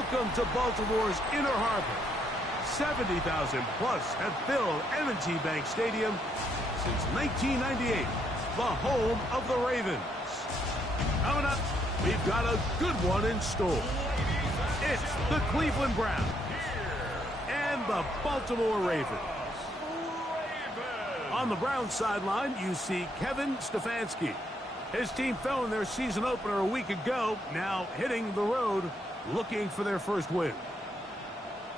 Welcome to Baltimore's Inner Harbor. 70,000 plus have filled M&T Bank Stadium since 1998, the home of the Ravens. Coming up, we've got a good one in store. It's the Cleveland Browns and the Baltimore Ravens. On the Browns sideline, you see Kevin Stefanski. His team fell in their season opener a week ago, now hitting the road, looking for their first win.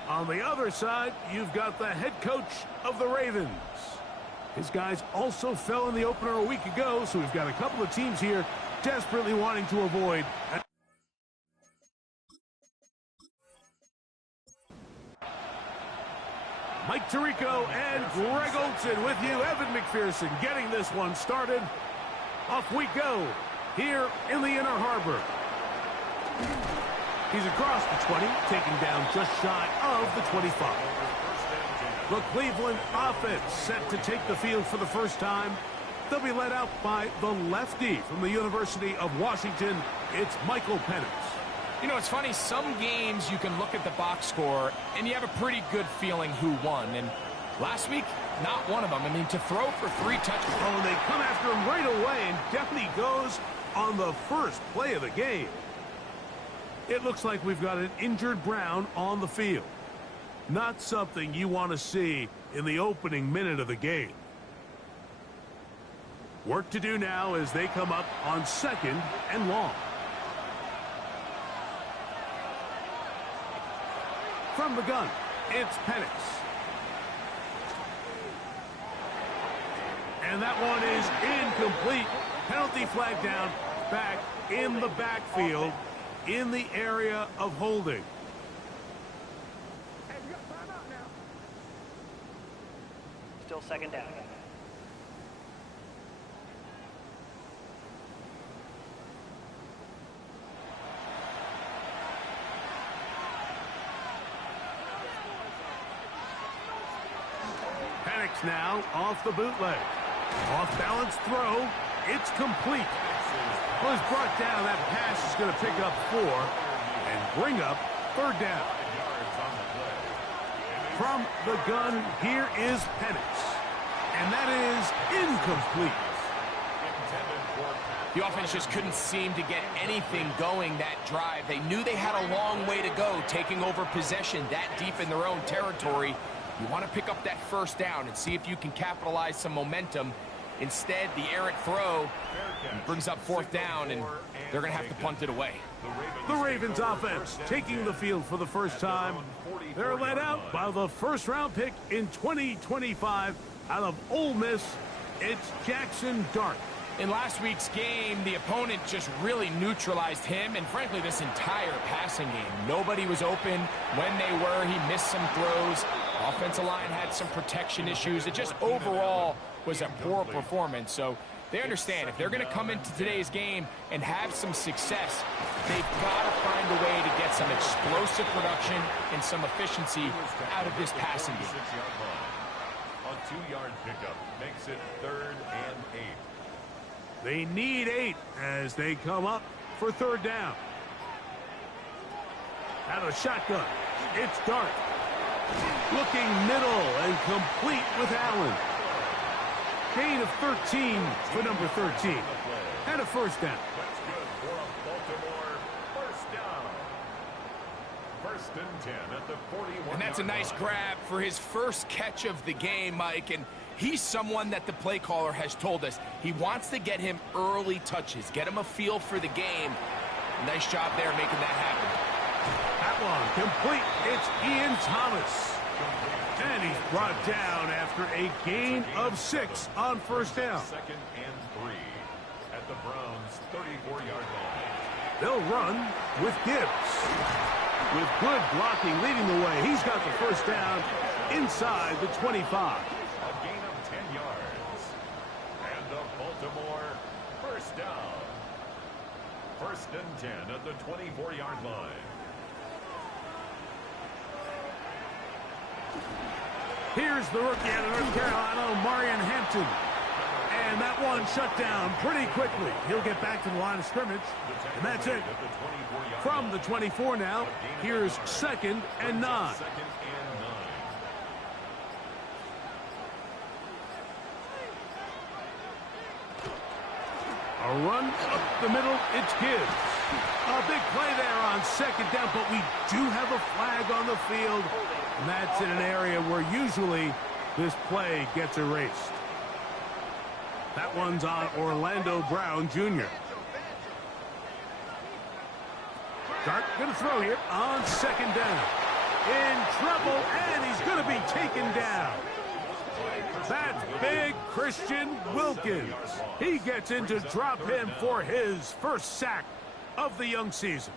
On the other side, you've got the head coach of the Ravens. His guys also fell in the opener a week ago, so we've got a couple of teams here desperately wanting to avoid. Mike Tirico and Greg Olsen with you. Evan McPherson getting this one started. Off we go here in the Inner Harbor. He's across the 20, taking down just shy of the 25. The Cleveland offense set to take the field for the first time. They'll be led out by the lefty from the University of Washington. It's Michael Penix. You know, it's funny, some games you can look at the box score and you have a pretty good feeling who won. And last week, not one of them. I mean, to throw for 3 touchdowns. Oh, and they come after him right away, and down he goes on the first play of the game. It looks like we've got an injured Brown on the field. Not something you want to see in the opening minute of the game. Work to do now as they come up on 2nd and long. From the gun, it's Penix. And that one is incomplete. Penalty flag down, back in the backfield, in the area of holding. Still 2nd down. Penix now off the bootleg. Off-balance throw. It's complete. Was brought down. That pass is going to pick up 4 and bring up 3rd down. From the gun, here is Penix. And that is incomplete. The offense just couldn't seem to get anything going that drive. They knew they had a long way to go, taking over possession that deep in their own territory. You want to pick up that 1st down and see if you can capitalize some momentum. Instead, the errant throw brings up 4th down, and they're going to have to punt it away. The Ravens offense taking the field for the first time. They're led out by the 1st-round pick in 2025 out of Ole Miss. It's Jackson Dart. In last week's game, the opponent just really neutralized him and, frankly, this entire passing game. Nobody was open. When they were, he missed some throws. Offensive line had some protection issues. It just overall was a poor performance. So they understand if they're going to come into today's game and have some success, they've got to find a way to get some explosive production and some efficiency out of this passing game. A 2-yard pickup makes it 3rd and 8. They need 8 as they come up for 3rd down. Out of shotgun, it's Dart. Looking middle and complete with Allen. Gain of 13 for number 13. And a 1st down. That's good for a Baltimore 1st down. 1st and 10 at the 41. And that's a nice grab for his first catch of the game, Mike. And he's someone that the play caller has told us he wants to get him early touches, get him a feel for the game. Nice job there making that happen. That one complete. It's Ian Thomas. And he's brought down after a gain of 6 on 1st down. 2nd and 3 at the Browns' 34-yard line. They'll run with Gibbs. With good blocking leading the way, he's got the 1st down inside the 25. A gain of 10 yards. And the Baltimore 1st down. 1st and 10 at the 24-yard line. Here's the rookie out of North Carolina, Marion Hampton. And that one shut down pretty quickly. He'll get back to the line of scrimmage, and that's it. From the 24 now, here's 2nd and 9. A run up the middle, it's Gibbs. A big play there on 2nd down, but we do have a flag on the field, and that's in an area where usually this play gets erased. That one's on Orlando Brown Jr. Dart going to throw here on 2nd down. In trouble, and he's going to be taken down. That's big Christian Wilkins. He gets in to drop him for his first sack of the young season.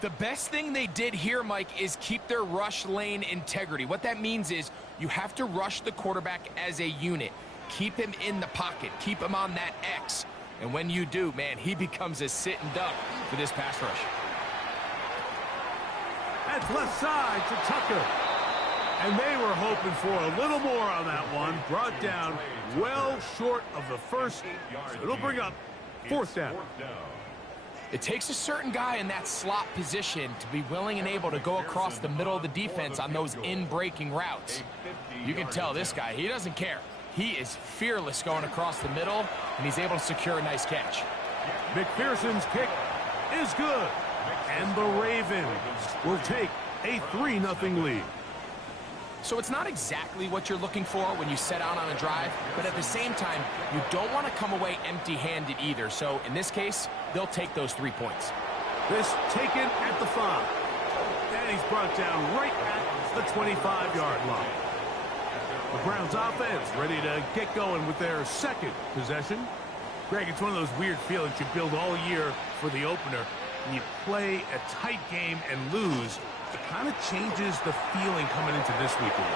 The best thing they did here, Mike, is keep their rush lane integrity. What that means is you have to rush the quarterback as a unit. Keep him in the pocket. Keep him on that X. And when you do, man, he becomes a sit and duck for this pass rush. That's left side to Tucker. And they were hoping for a little more on that one. Brought down well short of the first. So it'll bring up 4th down. It takes a certain guy in that slot position to be willing and able to go across the middle of the defense on those in-breaking routes. You can tell this guy, he doesn't care. He is fearless going across the middle, and he's able to secure a nice catch. McPherson's kick is good. And the Ravens will take a 3-0 lead. So it's not exactly what you're looking for when you set out on a drive, but at the same time, you don't want to come away empty-handed either. So in this case, they'll take those 3 points. This taken at the 5. And he's brought down right at the 25-yard line. The Browns offense ready to get going with their 2nd possession. Greg, it's one of those weird feelings you build all year for the opener. When you play a tight game and lose, it kind of changes the feeling coming into this weekend.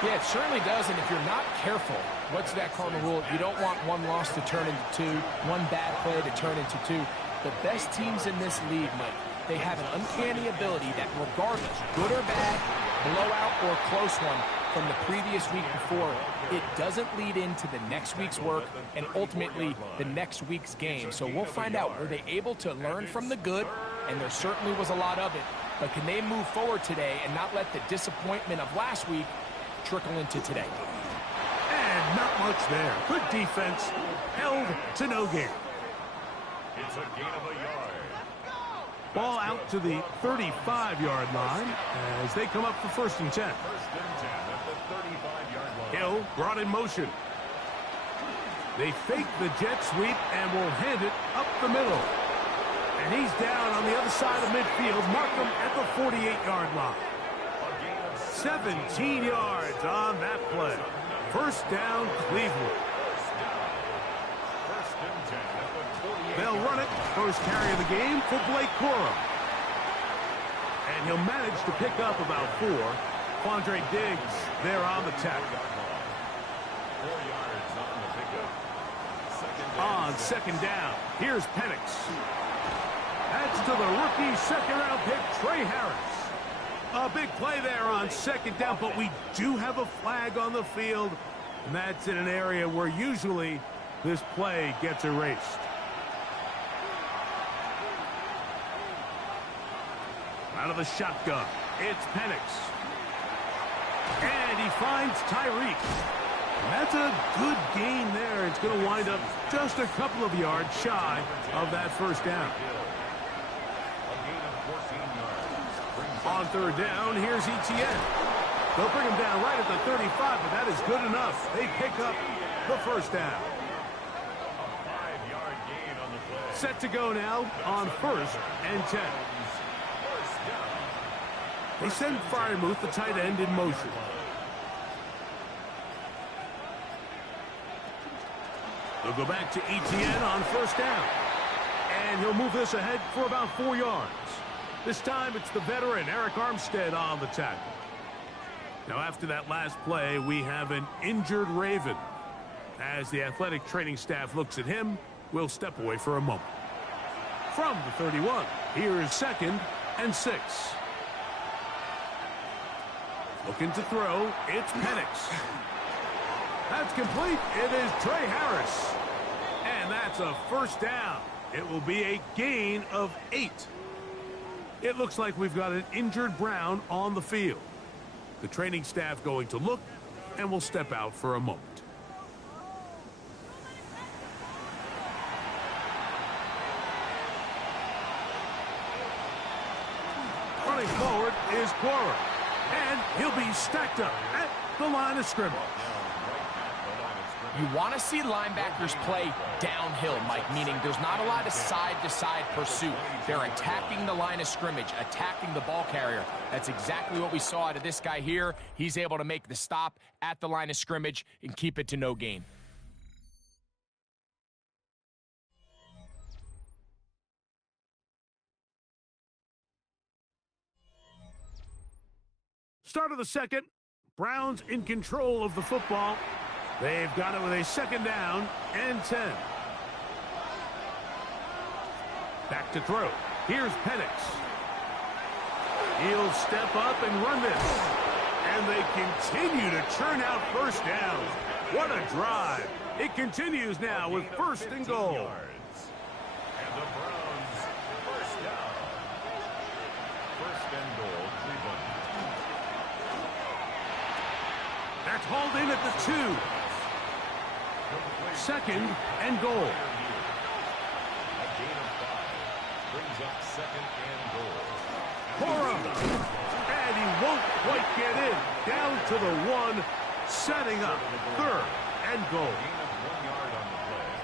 Yeah, it certainly does, and if you're not careful, what's that cardinal rule? You don't want one loss to turn into 2, one bad play to turn into 2. The best teams in this league, Mike, they have an uncanny ability that regardless, good or bad, blowout or close one from the previous week before, it doesn't lead into the next week's work and ultimately the next week's game. So we'll find out, were they able to learn from the good? And there certainly was a lot of it. But can they move forward today and not let the disappointment of last week trickle into today? And not much there. Good defense, held to no gain. It's a gain of a yard. Ball out to the 35-yard line as they come up for 1st and 10. 1st and 10 at the 35-yard line. Hill brought in motion. They fake the jet sweep and will hand it up the middle. And he's down on the other side of midfield. Mark him at the 48-yard line. 17 yards on that play. 1st down, Cleveland. They'll run it. First carry of the game for Blake Corum. And he'll manage to pick up about 4. Quandre Diggs there on the tackle. 4 yards on the pickup. On 2nd down, here's Penix. That's to the rookie 2nd-round pick, Trey Harris. A big play there on 2nd down, but we do have a flag on the field, and that's in an area where usually this play gets erased. Out of the shotgun, it's Penix. And he finds Tyreek. That's a good gain there. It's going to wind up just a couple of yards shy of that 1st down. On 3rd down, here's Etienne. They'll bring him down right at the 35, but that is good enough. They pick up the 1st down. A 5-yard gain on the play. Set to go now on 1st and 10. They send Freiermuth, the tight end, in motion. They'll go back to Etienne on 1st down. And he'll move this ahead for about 4 yards. This time it's the veteran, Eric Armstead, on the tackle. Now after that last play, we have an injured Raven. As the athletic training staff looks at him, we'll step away for a moment. From the 31, here is 2nd and 6. Looking to throw, it's Penix. That's complete. It is Trey Harris. And that's a first down. It will be a gain of 8. It looks like we've got an injured Brown on the field. The training staff going to look, and will step out for a moment. Running forward is Quora, and he'll be stacked up at the line of scrimmage. You want to see linebackers play downhill, Mike, meaning there's not a lot of side-to-side pursuit. They're attacking the line of scrimmage, attacking the ball carrier. That's exactly what we saw out of this guy here. He's able to make the stop at the line of scrimmage and keep it to no gain. Start of the second. Browns in control of the football. They've got it with a second down and 10. Back to throw. Here's Penix. He'll step up and run this. And they continue to churn out first downs. What a drive. It continues now with first and goal. And the Browns first down. First and goal, Cleveland. That's hauled in at the 2. Second and goal. A gain of 5 brings up second and goal. Quora. And he won't quite get in. Down to the 1, setting up third and goal. Gain of 1 yard on the play.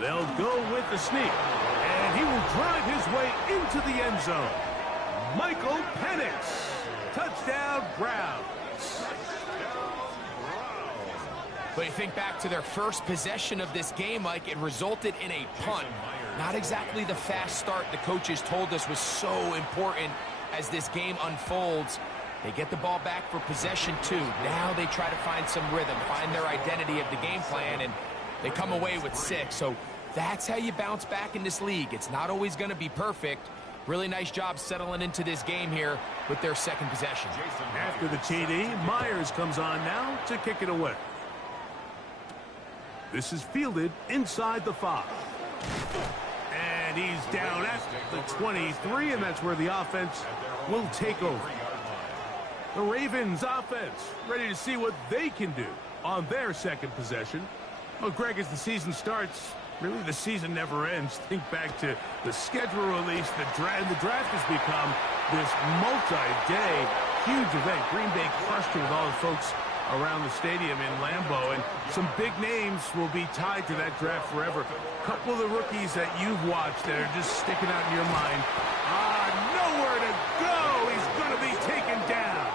They'll go with the sneak. And he will drive his way into the end zone. Michael Penix. Touchdown, Browns. But you think back to their first possession of this game, Mike, it resulted in a punt. Not exactly the fast start the coaches told us was so important as this game unfolds. They get the ball back for possession 2. Now they try to find some rhythm, find their identity of the game plan, and they come away with 6. So that's how you bounce back in this league. It's not always going to be perfect. Really nice job settling into this game here with their second possession. After the TD, Myers comes on now to kick it away. This is fielded inside the 5. And he's down at the 23, and that's where the offense will take over. The Ravens offense ready to see what they can do on their second possession. Well, Greg, as the season starts, really the season never ends. Think back to the schedule release. The draft has become this multi-day huge event. Green Bay crushed it with all the folks around the stadium in Lambeau, and some big names will be tied to that draft forever. A couple of the rookies that you've watched that are just sticking out in your mind. Nowhere to go. He's going to be taken down.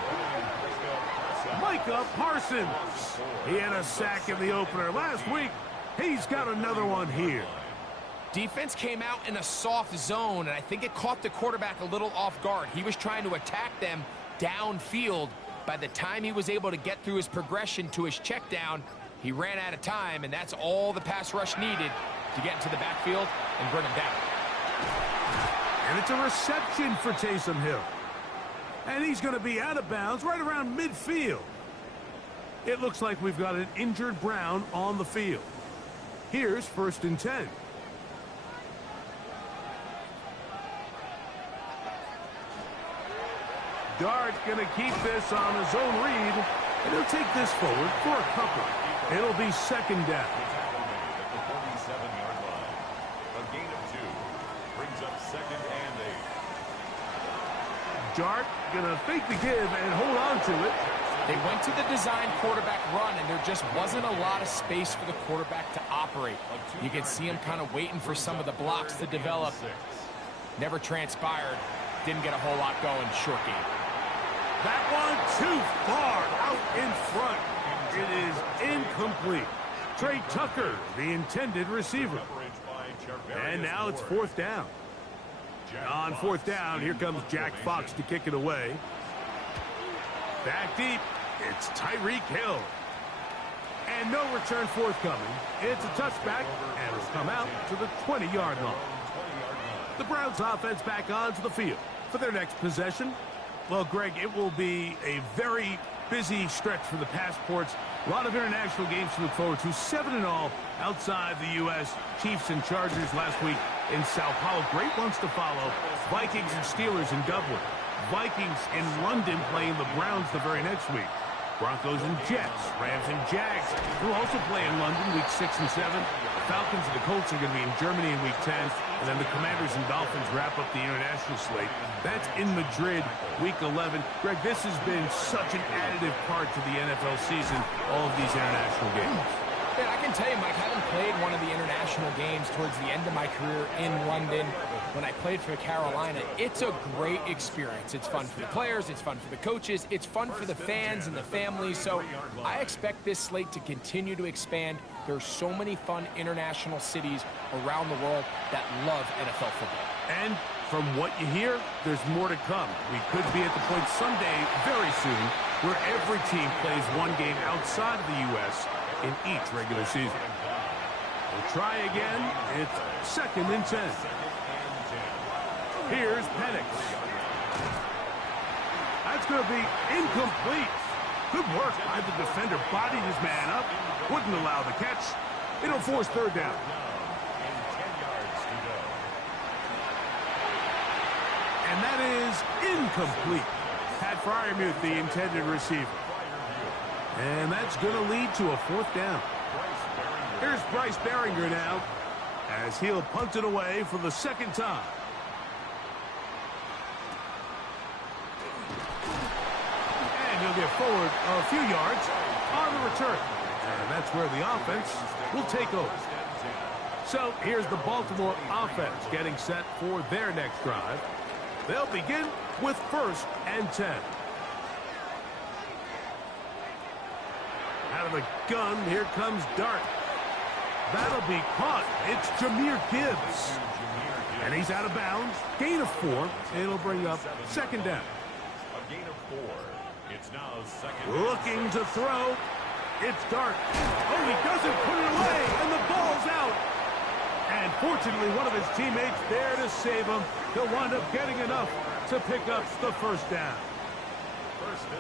Micah Parsons. He had a sack in the opener last week. He's got another one here. Defense came out in a soft zone, and I think it caught the quarterback a little off guard. He was trying to attack them downfield. By the time he was able to get through his progression to his check down, he ran out of time, and that's all the pass rush needed to get into the backfield and bring him down. And it's a reception for Taysom Hill. And he's going to be out of bounds right around midfield. It looks like we've got an injured Brown on the field. Here's first and 10. Dart going to keep this on his own read, and he'll take this forward for a couple. It'll be second down. At the 47-yard line. A gain of 2 brings up second and 8. Dart going to fake the give and hold on to it. They went to the design quarterback run, and there just wasn't a lot of space for the quarterback to operate. You can see him kind of waiting for some of the blocks to develop. Never transpired. Didn't get a whole lot going. Short game. That one too far out in front. It is incomplete. Trey Tucker, the intended receiver. And now it's fourth down. On fourth down, here comes Jack Fox to kick it away. Back deep, it's Tyreek Hill. And no return forthcoming. It's a touchback, and it'll come out to the 20-yard line. The Browns offense back onto the field for their next possession. Well, Greg, it will be a very busy stretch for the Passports. A lot of international games to look forward to. 7 in all outside the U.S. Chiefs and Chargers last week in Sao Paulo. Great ones to follow. Vikings and Steelers in Dublin. Vikings in London playing the Browns the very next week. Broncos and Jets, Rams and Jags will also play in London week 6 and 7. The Falcons and the Colts are going to be in Germany in week 10. And then the Commanders and Dolphins wrap up the international slate. That's in Madrid week 11. Greg, this has been such an additive part to the NFL season, all of these international games. Yeah, I can tell you, Mike, having played one of the international games towards the end of my career in London, when I played for Carolina, it's a great experience. It's fun for the players, it's fun for the coaches, it's fun for the fans and the families. So I expect this slate to continue to expand. There's so many fun international cities around the world that love NFL football. And from what you hear, there's more to come. We could be at the point someday, very soon, where every team plays one game outside of the U.S. in each regular season. We'll try again. It's 2nd and 10. Here's Penix. That's going to be incomplete. Good work by the defender. Bodied his man up. Wouldn't allow the catch. It'll force 3rd down. And that is incomplete. Pat Freiermuth, the intended receiver. And that's going to lead to a 4th down. Here's Bryce Baringer now, as he'll punt it away for the 2nd time. And he'll get forward a few yards on the return. And that's where the offense will take over. So here's the Baltimore offense getting set for their next drive. They'll begin with 1st and 10. Out of the gun, here comes Dart. That'll be caught. It's Jahmyr Gibbs. And he's out of bounds. Gain of 4. It'll bring up 2nd down. A gain of 4. It's now 2nd. Looking to throw. It's Dart. Oh, he doesn't put it away, and the ball's out. And fortunately, one of his teammates there to save him. He'll wind up getting enough to pick up the 1st down.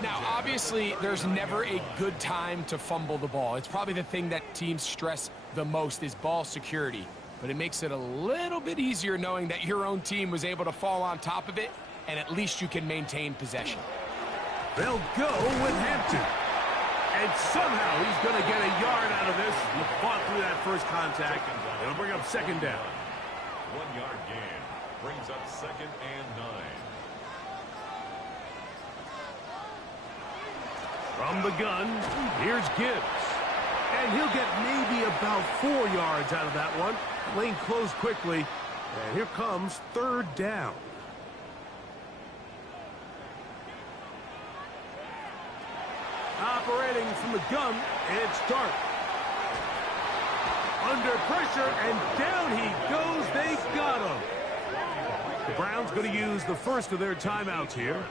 Now, obviously, there's never a good time to fumble the ball. It's probably the thing that teams stress the most is ball security. But it makes it a little bit easier knowing that your own team was able to fall on top of it, and at least you can maintain possession. They'll go with Hampton. And somehow he's going to get a yard out of this. He fought through that first contact. It'll bring up 2nd down. 1-yard gain brings up 2nd and 9. From the gun, here's Gibbs. And he'll get maybe about 4 yards out of that one. Lane closed quickly. And here comes 3rd down. Operating from the gun, it's Dart. Under pressure, and down he goes. They got him. The Browns going to use the first of their timeouts here,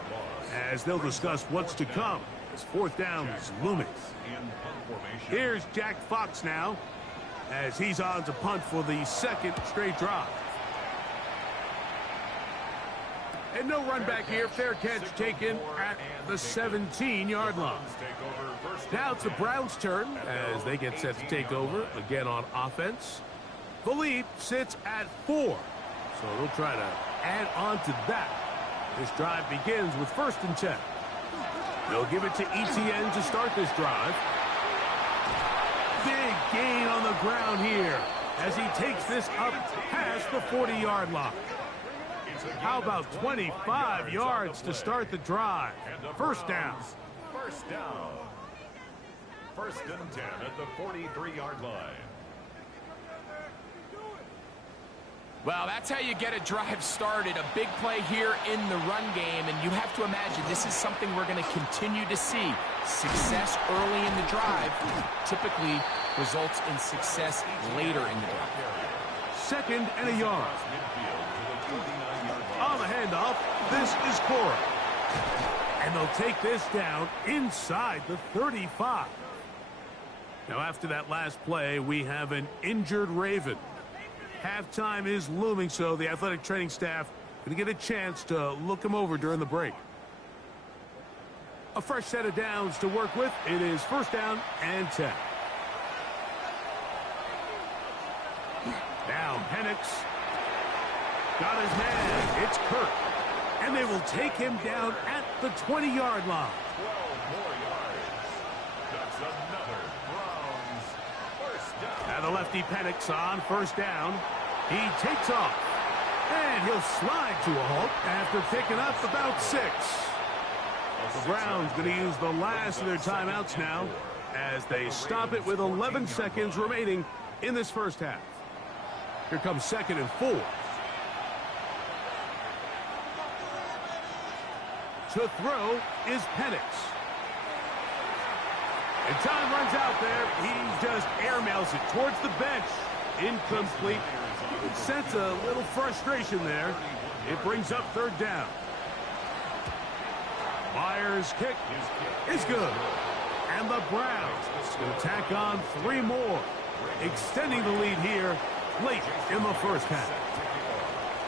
as they'll discuss what's to come. This 4th down is looming. Here's Jack Fox now, as he's on to punt for the 2nd straight drive. And no run back here. Fair catch taken at the 17-yard line. Now it's the Browns' turn as they get set to take over again on offense. Philippe sits at 4, so they'll try to add on to that. This drive begins with 1st and 10. They'll give it to Etienne to start this drive. Big gain on the ground here as he takes this up past the 40-yard line. How about 25 yards to start the drive? 1st down. 1st down. 1st and 10 at the 43-yard line. Well, that's how you get a drive started. A big play here in the run game, and you have to imagine this is something we're going to continue to see. Success early in the drive typically results in success later in the drive. 2nd and a yard. On the handoff, this is Cora. And they'll take this down inside the 35. Now, after that last play, we have an injured Raven. Halftime is looming, so the athletic training staff going to get a chance to look him over during the break. A fresh set of downs to work with. It is first down and 10. Now Penix got his man. It's Kirk. And they will take him down at the 20-yard line. 12 more yards. That's another Browns first down. Now the lefty Penix on first down. He takes off. And he'll slide to a halt after picking up about 6. The Browns going to use the last of their timeouts now as they stop it with 11 seconds remaining in this first half. Here comes 2nd and 4. To throw is Penix. And time runs out there. He just airmails it towards the bench. Incomplete. You can sense a little frustration there. It brings up 3rd down. Myers' kick is good. And the Browns will tack on 3 more, extending the lead here late in the first half.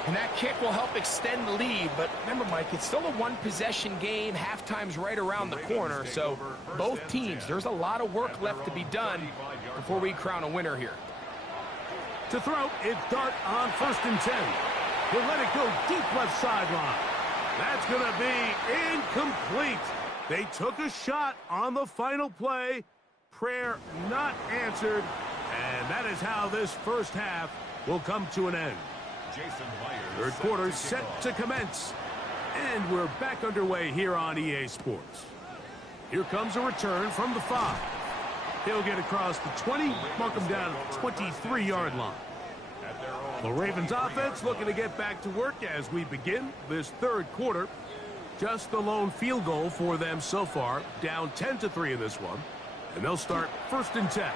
And that kick will help extend the lead, but remember, Mike, it's still a one-possession game. Halftime's right around the corner, so both teams, there's a lot of work left to be done before we crown a winner here. To throw, it's Dart on 1st and 10. He'll let it go deep left sideline. That's going to be incomplete. They took a shot on the final play. Prayer not answered. And that is how this first half will come to an end. Third quarter set to commence. And we're back underway here on EA Sports. Here comes a return from the 5. He'll get across the 20, mark him down at the 23-yard line. The Ravens offense looking to get back to work as we begin this third quarter. Just the lone field goal for them so far, down 10-3 in this one. And they'll start 1st and 10.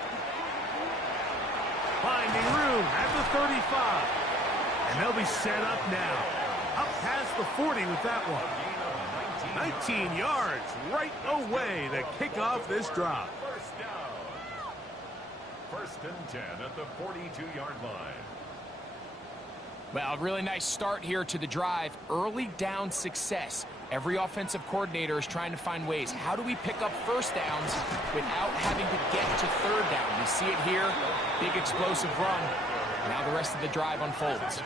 Finding room at the 35. And they'll be set up now. Up past the 40 with that one. 19 yards right away to kick off this drive. First down. 1st and 10 at the 42-yard line. Well, really nice start here to the drive. Early down success. Every offensive coordinator is trying to find ways. How do we pick up first downs without having to get to 3rd down? We see it here. Big explosive run. Now the rest of the drive unfolds.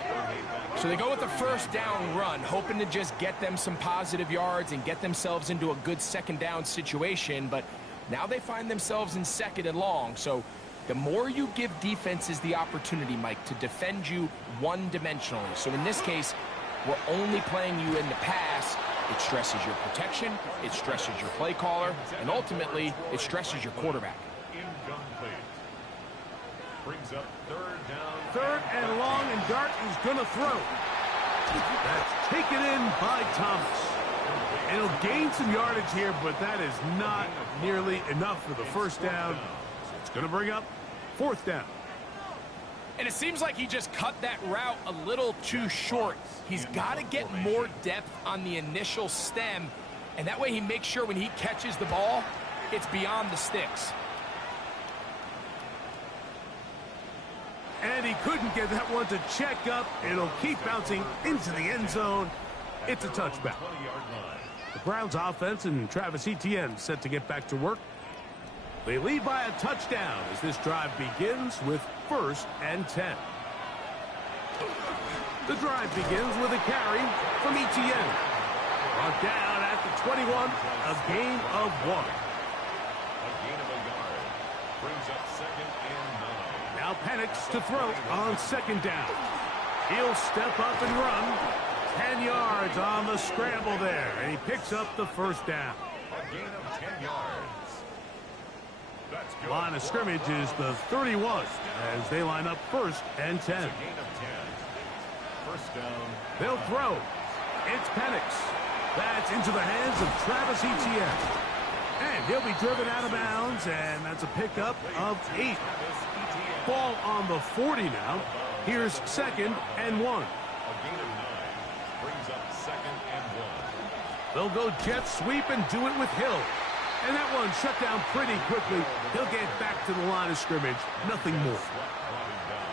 So they go with the first down run, hoping to just get them some positive yards and get themselves into a good 2nd down situation. But now they find themselves in 2nd and long. So the more you give defenses the opportunity, Mike, to defend you one-dimensionally. So in this case, we're only playing you in the pass. It stresses your protection, it stresses your play caller, and ultimately, it stresses your quarterback. Incomplete. Brings up 3rd down. 3rd and long, and Dart is going to throw. That's taken in by Thomas. And he'll gain some yardage here, but that is not nearly enough for the first down. So it's going to bring up 4th down. And it seems like he just cut that route a little too short. He's got to get more depth on the initial stem, and that way he makes sure when he catches the ball, it's beyond the sticks. And he couldn't get that one to check up. It'll keep bouncing into the end zone. It's a touchback. The Browns offense and Travis Etienne set to get back to work. They lead by a touchdown as this drive begins with 1st and 10. The drive begins with a carry from Etienne. Brought down at the 21, a gain of 1. A gain of a yard. Brings up 2nd and 9. Now Penix to throw on 2nd down. He'll step up and run. 10 yards on the scramble there, and he picks up the first down. A gain of 10 yards. That's good. Line of scrimmage is the 31 as they line up 1st and 10. It's a gain of 10. First down. They'll throw. It's Penix. That's into the hands of Travis Etienne. And he'll be driven out of bounds, and that's a pickup of 8. Ball on the 40 now. Here's 2nd and 1. A gain of 9. Brings up 2nd and 1. They'll go jet sweep and do it with Hill. And that one shut down pretty quickly. He'll get back to the line of scrimmage. Nothing more.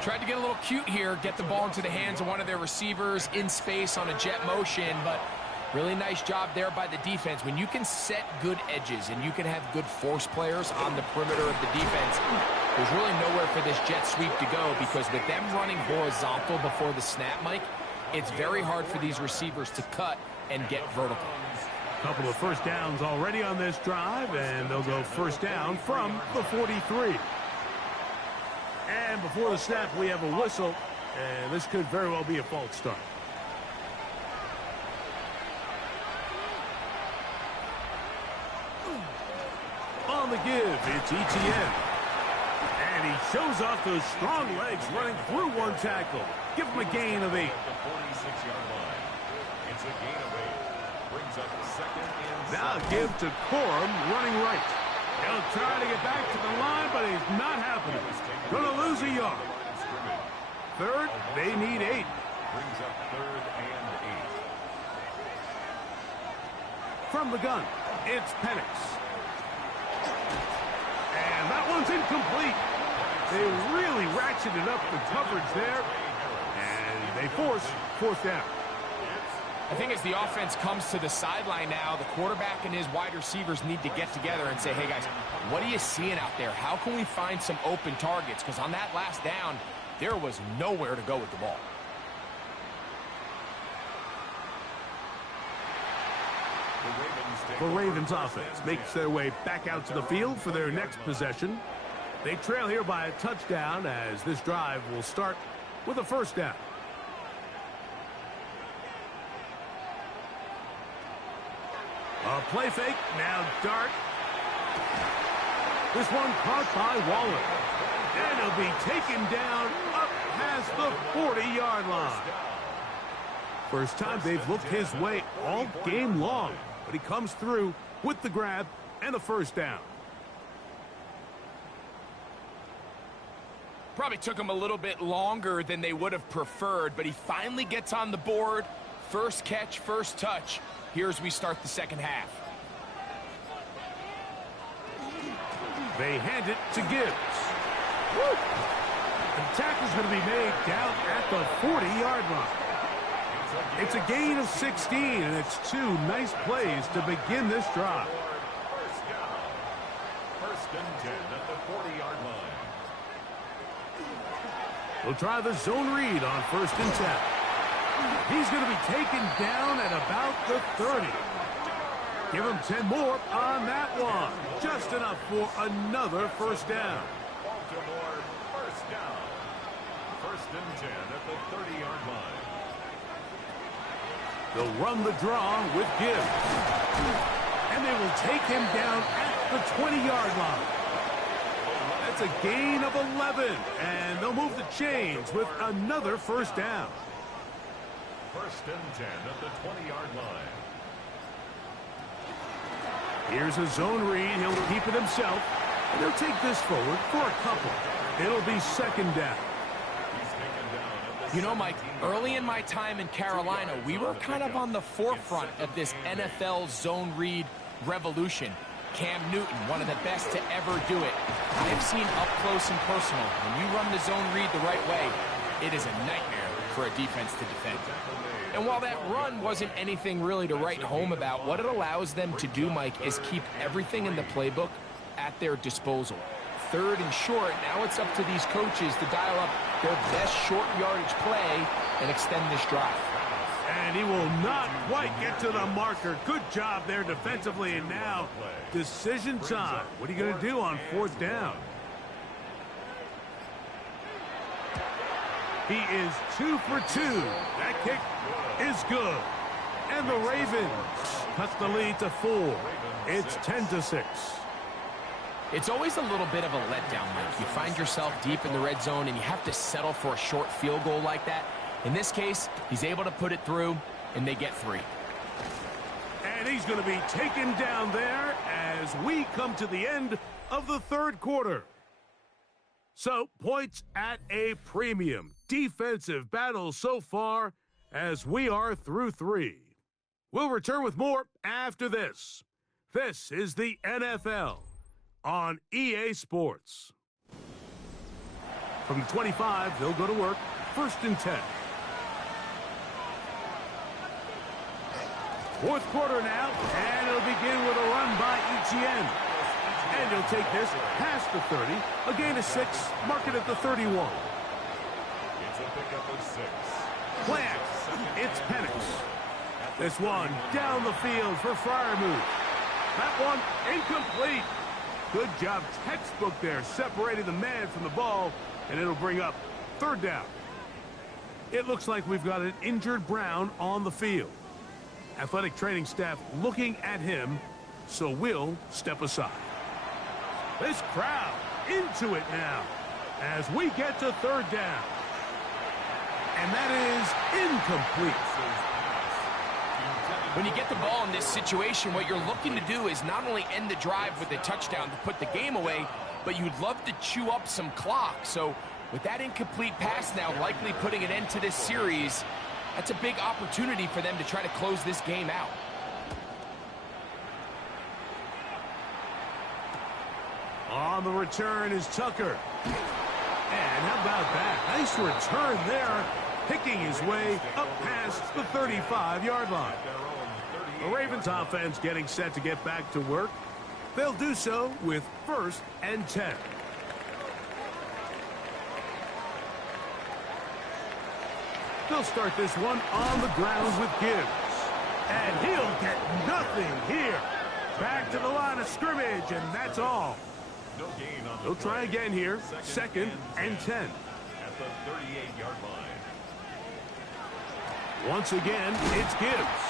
Tried to get a little cute here, get the ball into the hands of one of their receivers in space on a jet motion, but Really nice job there by the defense. When you can set good edges and you can have good force players on the perimeter of the defense, there's really nowhere for this jet sweep to go, because with them running horizontal before the snap, Mike, it's very hard for these receivers to cut and get vertical. A couple of first downs already on this drive, and they'll go first down from the 43. And before the snap, we have a whistle, and this could very well be a false start. On the give, it's Etienne. And he shows off those strong legs running through one tackle. Give him a gain of 8. The 46-yard line. It's a gain of 8. Brings up second and Now give to Corum running right. He'll try to get back to the line, but he's not happening. Going to lose a yard. Third, they need 8. Brings up third and 8. From the gun, it's Penix. And that one's incomplete. They really ratcheted up the coverage there, and they force fourth down. I think as the offense comes to the sideline now, the quarterback and his wide receivers need to get together and say, hey, guys, what are you seeing out there? How can we find some open targets? Because on that last down, there was nowhere to go with the ball. The Ravens offense makes their way back out to the field for their next possession. They trail here by a touchdown, as this drive will start with a first down. A play fake, now Dart. This one caught by Waller. And he'll be taken down up past the 40-yard line. First time they've looked his way all game long, but he comes through with the grab and a first down. Probably took him a little bit longer than they would have preferred, but he finally gets on the board. First catch, first touch. Here as we start the second half. They hand it to Gibbs. Woo! The tackle's going to be made down at the 40-yard line. It's a gain of 16, and it's 2 nice plays to begin this drive. First down. First and 10 at the 40-yard line. We'll try the zone read on first and 10. He's going to be taken down at about the 30. Give him 10 more on that one. Just enough for another first down. Baltimore, first down. First and 10 at the 30-yard line. They'll run the draw with Gibbs. And they will take him down at the 20-yard line. That's a gain of 11. And they'll move the chains with another first down. First and 10 at the 20-yard line. Here's a zone read. He'll keep it himself. And he'll take this forward for a couple. It'll be second down. You know, Mike, early in my time in Carolina, we were kind of on the forefront of this NFL zone read revolution. Cam Newton, one of the best to ever do it. I have seen up close and personal, when you run the zone read the right way, it is a nightmare for a defense to defend. And while that run wasn't anything really to write home about, what it allows them to do, Mike, is keep everything in the playbook at their disposal. Third and short, now it's up to these coaches to dial up their best short yardage play and extend this drive. And he will not quite get to the marker. Good job there defensively. And now, decision time. What are you going to do on fourth down? He is 2 for 2. That kick is good. And the Ravens cut the lead to 4. It's 10-6. It's always a little bit of a letdown, Mike. You find yourself deep in the red zone and you have to settle for a short field goal like that. In this case, he's able to put it through, and they get 3. And he's going to be taken down there as we come to the end of the third quarter. So, points at a premium. Defensive battle so far as we are through 3. We'll return with more after this. This is the NFL on EA Sports. From the 25, they'll go to work. First and 10. Fourth quarter now, and it'll begin with a run by Etienne. And he'll take this past the 30, a gain of 6, mark it at the 31. It's a pickup of 6. Play action. It's Penix. This one down the field for Freiermuth. That one incomplete. Good job, textbook there, separating the man from the ball, and it'll bring up third down. It looks like we've got an injured Brown on the field. Athletic training staff looking at him, so we'll step aside. This crowd into it now as we get to third down. And that is incomplete. When you get the ball in this situation, what you're looking to do is not only end the drive with a touchdown to put the game away, but you'd love to chew up some clock. So with that incomplete pass now likely putting an end to this series, that's a big opportunity for them to try to close this game out. On the return is Tucker. And how about that? Nice return there, picking his way up past the 35-yard line. The Ravens offense getting set to get back to work. They'll do so with 1st and 10. They'll start this one on the ground with Gibbs. And he'll get nothing here. Back to the line of scrimmage, and that's all. No gain on the They'll try again here, 2nd and 10. At the 38-yard line. Once again, it's Gibbs.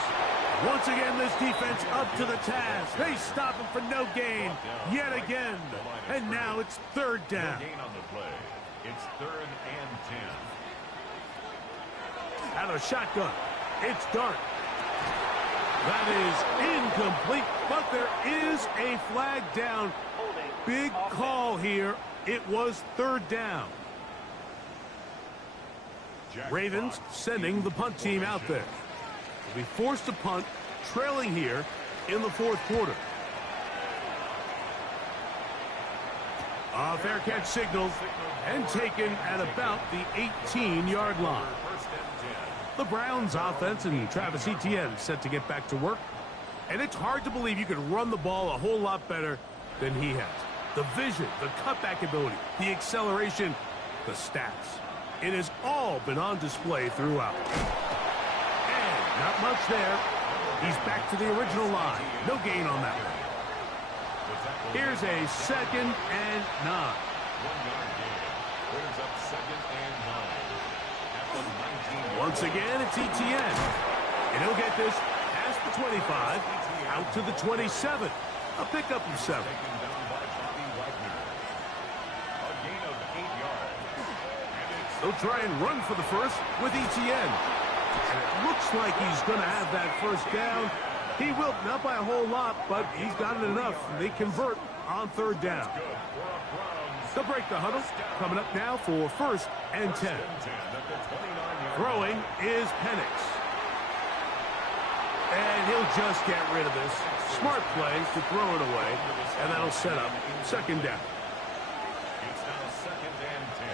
Once again, this defense up to the task. They stop him for no gain yet again. And now it's third down. No gain on the play. It's 3rd and 10. Out of shotgun, it's Dart. That is incomplete, but there is a flag down. Big call here. It was third down. Ravens sending the punt team out there. They'll be forced to punt, trailing here in the fourth quarter. A fair catch signal and taken at about the 18-yard line. The Browns offense and Travis Etienne set to get back to work. And it's hard to believe you could run the ball a whole lot better than he has. The vision, the cutback ability, the acceleration, the stats. It has all been on display throughout. And not much there. He's back to the original line. No gain on that one. Here's a 2nd and 9. 1-yard gain. Brings up 2nd and 9. At the 19. Once again, it's Etienne. And he'll get this past the 25, out to the 27. A pickup of 7. Taken down by Bobby Wagner. A gain of 8 yards. And it's They'll try and run for the first with Etienne. And it looks like he's going to have that first down. He will, not by a whole lot, but he's got it enough. They convert on third down. good for a Browns. They'll break the huddle. Coming up now for 1st and 10. 10 at the 29-yard Throwing is Penix. And he'll just get rid of this. Smart play to throw it away. And that'll set up 2nd down. It's now 2nd and 10.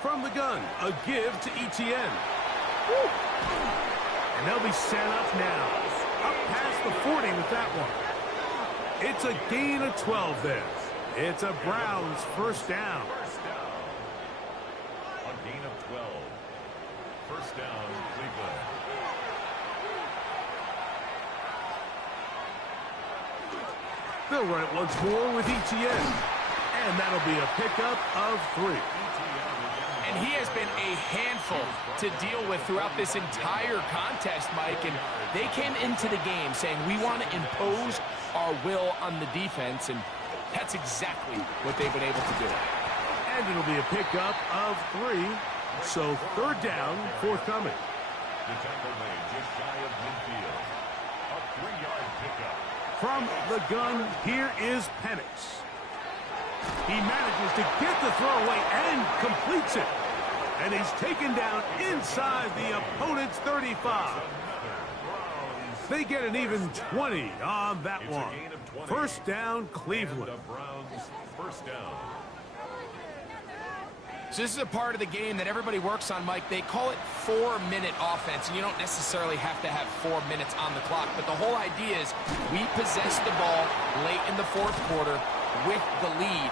From the gun, a give to Etienne. Woo. And they'll be set up now. Up past the 40 with that one. It's a gain of 12 there. It's a Browns first down. First down. A gain of 12. First down, Cleveland. They'll run it once more with Etienne. And that'll be a pickup of 3. And he has been a handful to deal with throughout this entire contest, Mike. And they came into the game saying, we want to impose our will on the defense. And that's exactly what they've been able to do. And it'll be a pickup of 3. So third down, forthcoming. The tackle made just shy of midfield. A 3-yard pickup. From the gun, here is Penix. He manages to get the throw away and completes it. And he's taken down inside the opponent's 35. They get an even 20 on that It's a one. gain of 20. First down, And Cleveland. the Browns first down. So this is a part of the game that everybody works on, Mike. They call it 4-minute offense, and you don't necessarily have to have 4 minutes on the clock. But the whole idea is we possess the ball late in the fourth quarter with the lead.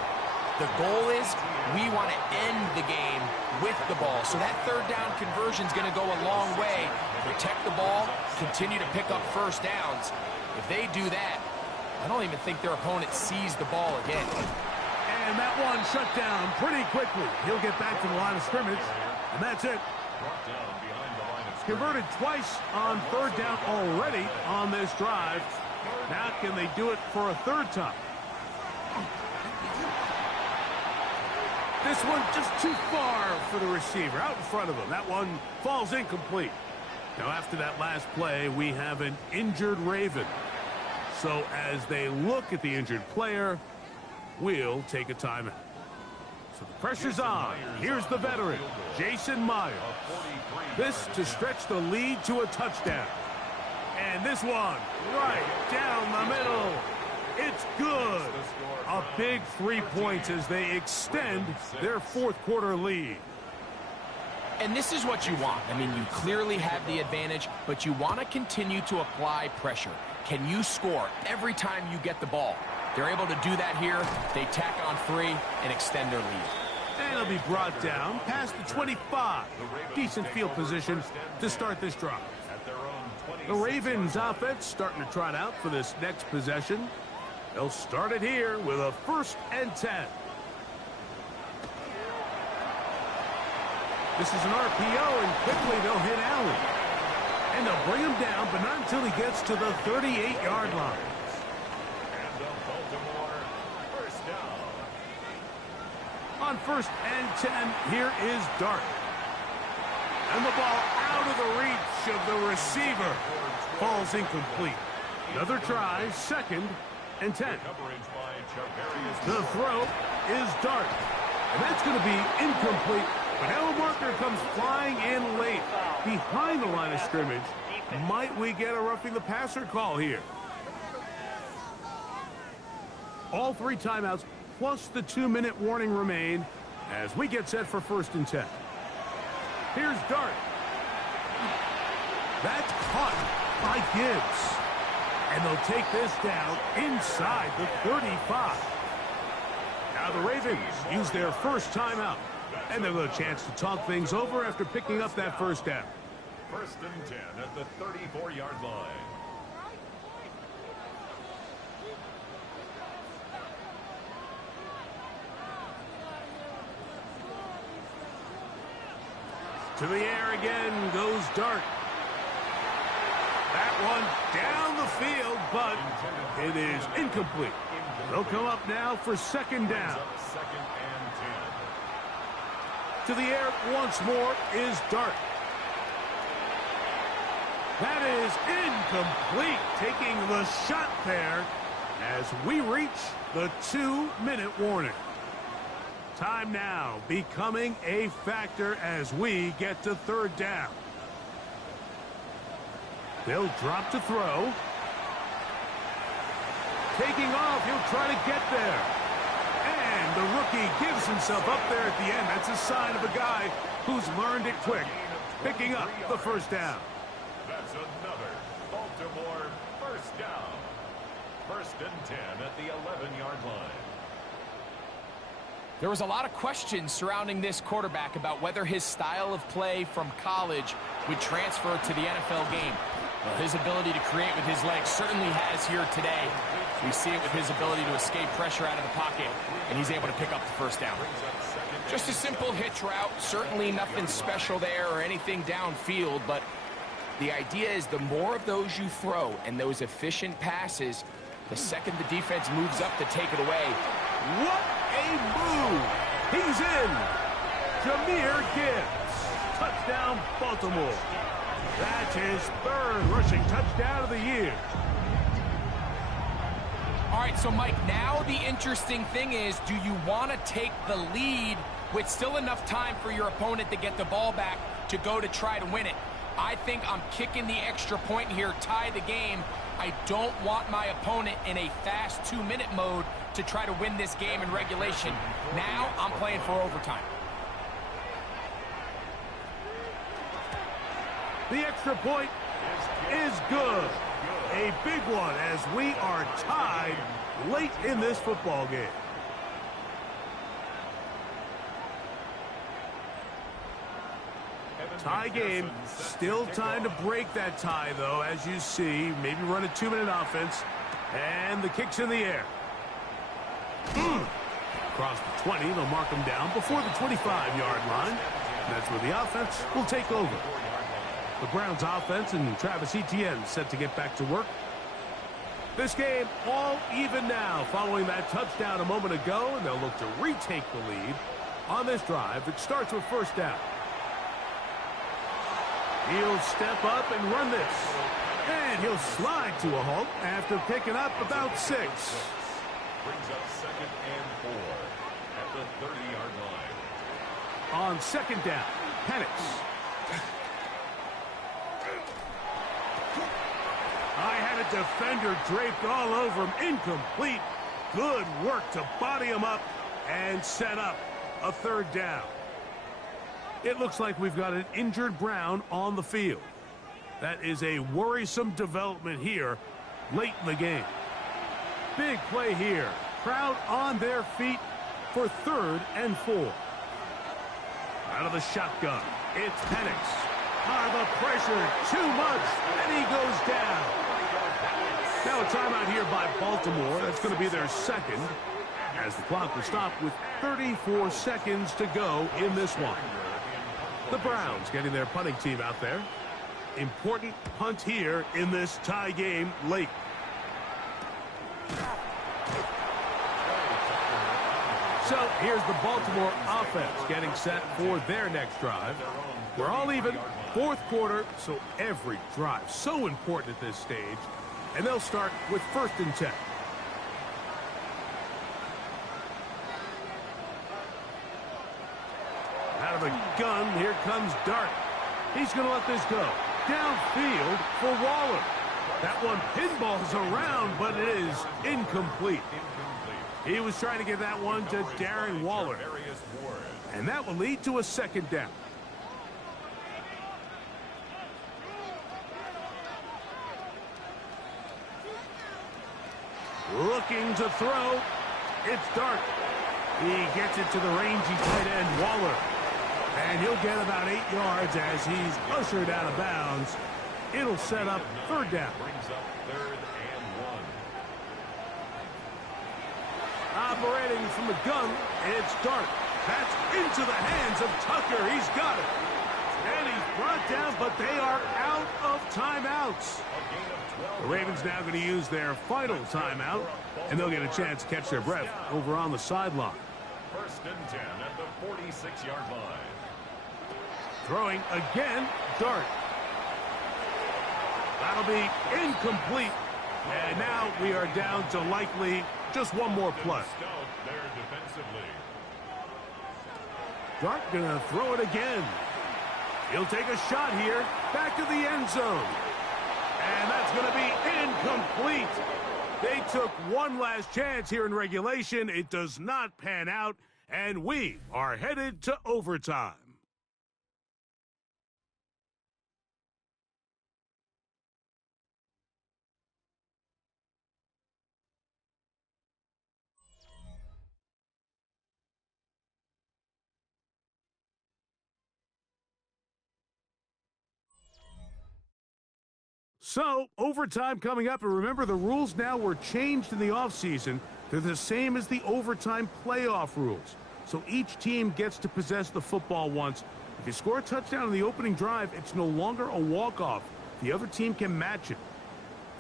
The goal is we want to end the game with the ball. So that third down conversion is going to go a long way. Protect the ball, continue to pick up first downs. If they do that, I don't even think their opponent sees the ball again. And that one shut down pretty quickly. He'll get back to the line of scrimmage, and that's it. Converted twice on third down already on this drive. Now can they do it for a third time? This one just too far for the receiver, out in front of him. That one falls incomplete. Now after that last play, we have an injured Raven. So as they look at the injured player, we'll take a timeout. So the pressure's on. Here's the veteran, Jason Myers. This to stretch the lead to a touchdown. And this one right down the middle. It's good. A big 3 points as they extend their fourth quarter lead. And this is what you want. I mean, you clearly have the advantage, but you want to continue to apply pressure. Can you score every time you get the ball? They're able to do that here. They tack on 3 and extend their lead. And it'll be brought down past the 25. Decent field position to start this drive. The Ravens offense starting to trot out for this next possession. They'll start it here with a 1st and 10. This is an RPO, and quickly they'll hit Allen. And they'll bring him down, but not until he gets to the 38-yard line. And the Baltimore first down. On 1st and 10, here is Dart. And the ball out of the reach of the receiver. Falls incomplete. Another try, 2nd and 10. The throw is Dart. And that's going to be incomplete. But now a marker comes flying in late behind the line of scrimmage. Might we get a roughing the passer call here? All 3 timeouts plus the 2-minute warning remain as we get set for 1st and 10. Here's Dart. That's caught by Gibbs. And they'll take this down inside the 35. Now the Ravens use their first timeout. And they'll have a chance to talk things over after picking up that 1st down. 1st and 10 at the 34-yard line. To the air again goes Dart. That one down the field, but it is incomplete. They'll come up now for 2nd down. To the air once more is Dart. That is incomplete, taking the shot there as we reach the 2-minute warning. Time now becoming a factor as we get to 3rd down. They'll drop to throw. Taking off, he'll try to get there. And the rookie gives himself up there at the end. That's a sign of a guy who's learned it quick, picking up the 1st down. That's another Baltimore first down. 1st and 10 at the 11-yard line. There was a lot of questions surrounding this quarterback about whether his style of play from college would transfer to the NFL game. Well, his ability to create with his legs certainly has here today. We see it with his ability to escape pressure out of the pocket, and he's able to pick up the 1st down. Just a simple hitch route, certainly nothing special there or anything downfield, but the idea is the more of those you throw and those efficient passes, the second the defense moves up to take it away. What a move! He's in! Jahmyr Gibbs. Touchdown, Baltimore. That's his 3rd rushing touchdown of the year. All right, so Mike, now the interesting thing is, do you want to take the lead with still enough time for your opponent to get the ball back to go to try to win it? I think I'm kicking the extra point here, tie the game. I don't want my opponent in a fast 2-minute mode to try to win this game in regulation. Now I'm playing for overtime. The extra point is good. A big one as we are tied late in this football game. Tie game. Still time to break that tie, though, as you see. Maybe run a 2-minute offense. And the kick's in the air. Across the 20, they'll mark him down before the 25-yard line. That's where the offense will take over. The Browns offense and Travis Etienne set to get back to work. This game all even now following that touchdown a moment ago, and they'll look to retake the lead on this drive that starts with first down. He'll step up and run this. And he'll slide to a halt after picking up about 6. Brings up 2nd and 4 at the 30-yard line. On second down, Penix. I had a defender draped all over him. Incomplete. Good work to body him up and set up a third down. It looks like we've got an injured Brown on the field. That is a worrisome development here late in the game. Big play here. Crowd on their feet for 3rd and 4. Out of the shotgun, it's Penix. The pressure, too much, and he goes down. Now a timeout here by Baltimore. That's going to be their second, as the clock will stop with 34 seconds to go in this one. The Browns getting their punting team out there. Important punt here in this tie game late. So here's the Baltimore offense getting set for their next drive. We're all even, 4th quarter, so every drive so important at this stage. And they'll start with 1st and 10. Out of the gun, here comes Dart. He's going to let this go. Downfield for Waller. That one pinballs around, but it is incomplete. He was trying to get that one to Darren Waller. And that will lead to a 2nd down. Looking to throw. It's Dart. He gets it to the rangy tight end, Waller. And he'll get about 8 yards as he's ushered out of bounds. It'll set up 3rd down. Brings up 3rd and 1. Operating from the gun, it's Dart. That's into the hands of Tucker. He's got it. And he's brought down, but they are out of timeouts. The Ravens now going to use their final timeout, and they'll get a chance to catch their breath over on the sideline. 1st and 10 at the 46-yard line. Throwing again, Dart. That'll be incomplete. And now we are down to likely just one more play. Dart gonna throw it again. He'll take a shot here, back to the end zone. And that's gonna be incomplete. They took one last chance here in regulation. It does not pan out, and we are headed to overtime. So, overtime coming up, and remember the rules now were changed in the offseason. They're the same as the overtime playoff rules. So each team gets to possess the football once. If you score a touchdown in the opening drive, it's no longer a walk-off. The other team can match it.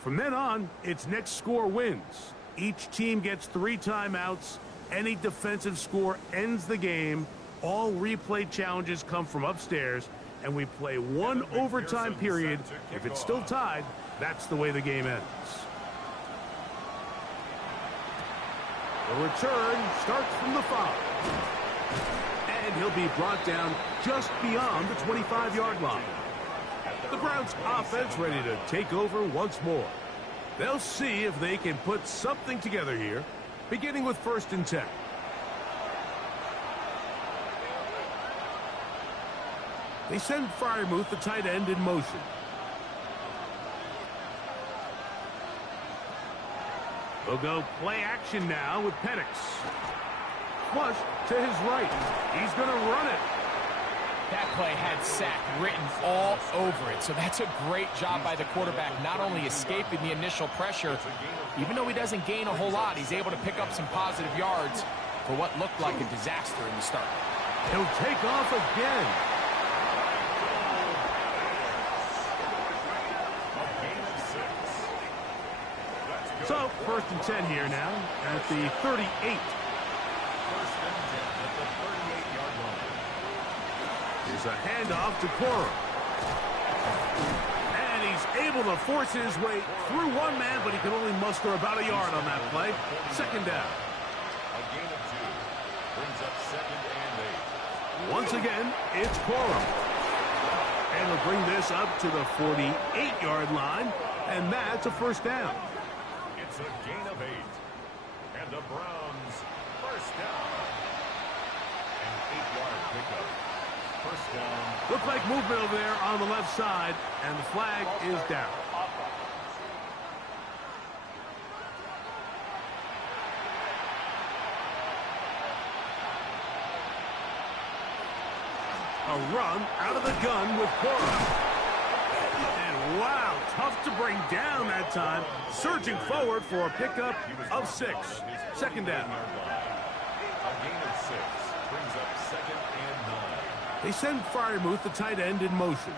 From then on, it's next score wins. Each team gets 3 timeouts. Any defensive score ends the game. All replay challenges come from upstairs. And we play one overtime period. If it's still tied, that's the way the game ends. The return starts from the 5. And he'll be brought down just beyond the 25-yard line. The Browns offense ready to take over once more. They'll see if they can put something together here, beginning with 1st and 10. They send Freiermuth, the tight end, in motion. They'll go play action now with Penix. Flush to his right. He's going to run it. That play had sack written all over it, so that's a great job by the quarterback, not only escaping the initial pressure, even though he doesn't gain a whole lot, he's able to pick up some positive yards for what looked like a disaster in the start. He'll take off again. So, 1st and 10 here now at the 38. First and 10 at the 38-yard line. Here's a handoff to Cora. And he's able to force his way through one man, but he can only muster about a yard on that play. 2nd down. A gain of 2 brings up 2nd and 8. Once again, it's Cora. And they'll bring this up to the 48-yard line, and that's a 1st down. It's a gain of 8. And the Browns first down. An 8-yard pickup. First down. Looked like movement over there on the left side, and the flag is down. A run out of the gun with Cora. And wow, tough to bring down that time. Surging forward for a pickup of 6. 2nd down. A gain of 6 brings up 2nd and 9. They send Freiermuth, the tight end, in motion.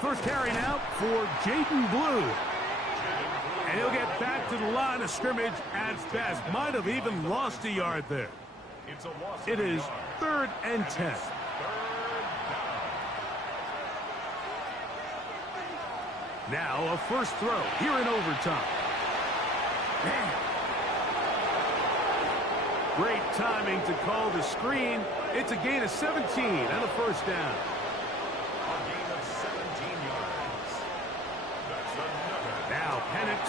First carry now for Jaden Blue. And he'll get back to the line of scrimmage at best. Might have even lost a yard there. It's a loss. It is 3rd and 10. Now a first throw here in overtime. Great timing to call the screen. It's a gain of 17 and a 1st down. A gain of 17 yards. That's another. Now Penix.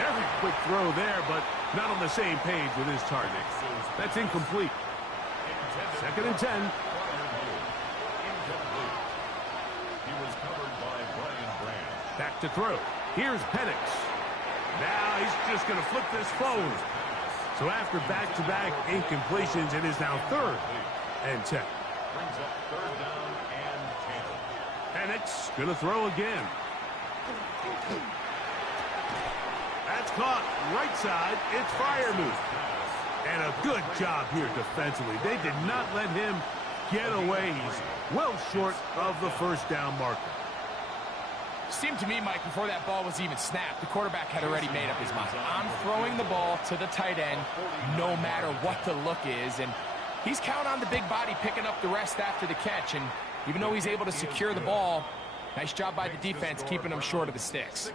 Very quick throw there, but not on the same page with his target. That's incomplete. 2nd and 10. Incomplete. He was covered by Brian Branch. Back to throw. Here's Penix. Now he's just going to flip this forward. So after back-to-back incompletions, it is now 3rd and 10. Brings up 3rd down and 10. Penix going to throw again. That's caught right side. It's Freiermuth. And a good job here defensively. They did not let him get away. He's well short of the 1st down marker. Seemed to me, Mike, before that ball was even snapped, the quarterback had already made up his mind. I'm throwing the ball to the tight end no matter what the look is. And he's counting on the big body picking up the rest after the catch. And even though he's able to secure the ball, nice job by the defense keeping him short of the sticks.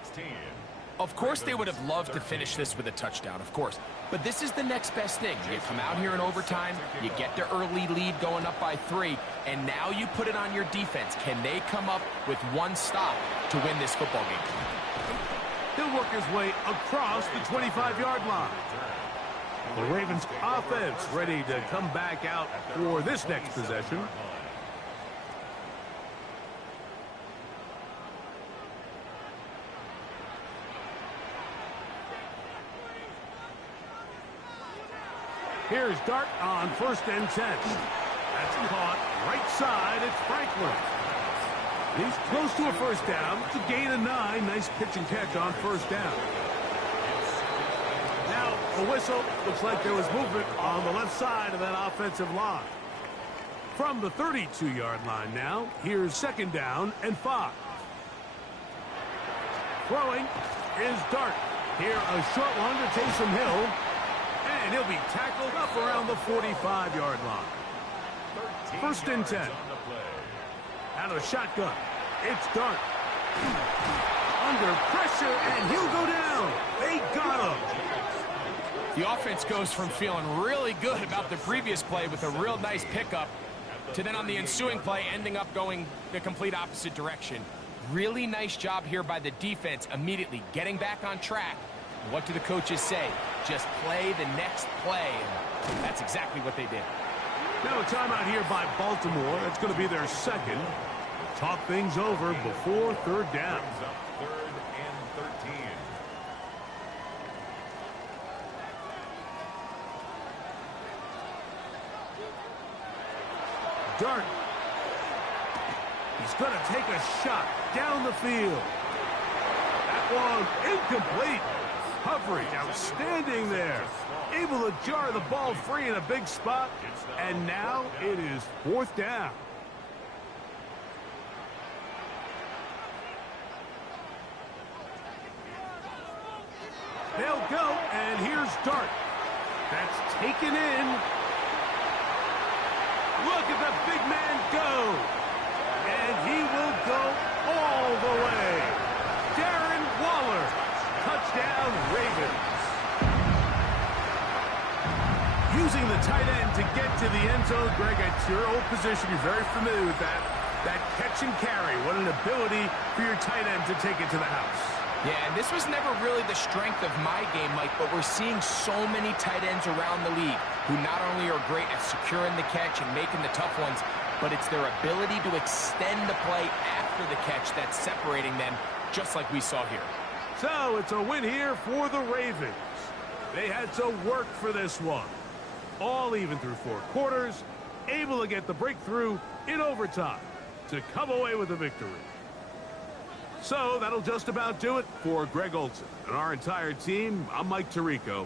Of course, they would have loved to finish this with a touchdown, of course. But this is the next best thing. You come out here in overtime, you get the early lead going up by 3, and now you put it on your defense. Can they come up with one stop to win this football game? He'll work his way across the 25-yard line. The Ravens offense ready to come back out for this next possession. Here's Dart on 1st and 10. That's caught right side. It's Franklin. He's close to a 1st down. It's a gain of 9. Nice pitch and catch on 1st down. Now a whistle. Looks like there was movement on the left side of that offensive line. From the 32-yard line now, here's 2nd down and 5. Throwing is Dart. Here a short one to Taysom Hill. And he'll be tackled up around the 45-yard line. 1st and 10. Out of the shotgun. It's Dart. Under pressure, and he'll go down. They got him. The offense goes from feeling really good about the previous play with a real nice pickup to then on the ensuing play ending up going the complete opposite direction. Really nice job here by the defense immediately getting back on track. What do the coaches say? Just play the next play. That's exactly what they did. Now a timeout here by Baltimore. That's going to be their second. Talk things over before third down. Brings up 3rd and 13. Dart. He's going to take a shot down the field. That one incomplete. Coverage outstanding there. Able to jar the ball free in a big spot. And now it is 4th down. They'll go, and here's Dart. That's taken in. Look at the big man go. And he will go all the way. Darren Waller. Touchdown, Ravens. Using the tight end to get to the end zone. Greg, at your old position, you're very familiar with that. That catch and carry. What an ability for your tight end to take it to the house. Yeah, and this was never really the strength of my game, Mike, but we're seeing so many tight ends around the league who not only are great at securing the catch and making the tough ones, but it's their ability to extend the play after the catch that's separating them, just like we saw here. So it's a win here for the Ravens. They had to work for this one. All even through 4 quarters, able to get the breakthrough in overtime to come away with a victory. So that'll just about do it for Greg Olsen and our entire team. I'm Mike Tirico.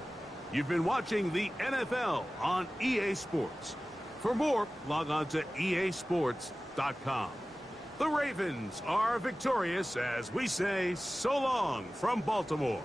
You've been watching the NFL on EA Sports. For more, log on to easports.com. The Ravens are victorious as we say so long from Baltimore.